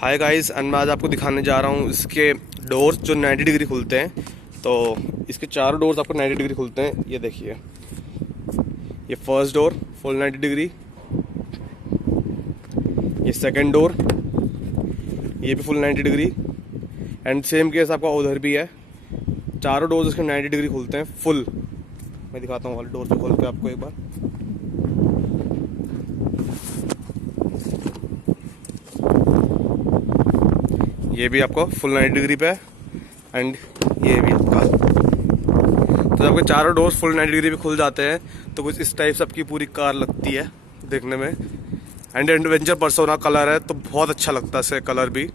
Hi guys, and मैं आज आपको दिखाने जा रहा हूँ इसके डोर्स जो 90 डिग्री खुलते हैं। तो इसके चारों डोर्स आपको 90 डिग्री खुलते हैं। ये देखिए, ये फर्स्ट डोर फुल 90 डिग्री, ये सेकंड डोर ये भी full 90 degree, and same case आपका उधर भी है। चारों डोर्स इसके 90 डिग्री खुलते हैं फुल। मैं दिखाता हूँ वाले डोर को खोल के आपको एक बार। ये भी आपको फुल 90 डिग्री पे है, एंड ये भी आपका। तो जब आपके चारों डोर्स फुल 90 डिग्री पे खुल जाते हैं तो कुछ इस टाइप से आपकी पूरी कार लगती है देखने में। एंड एडवेंचर पर्सोना कलर है तो बहुत अच्छा लगता है इसका कलर भी।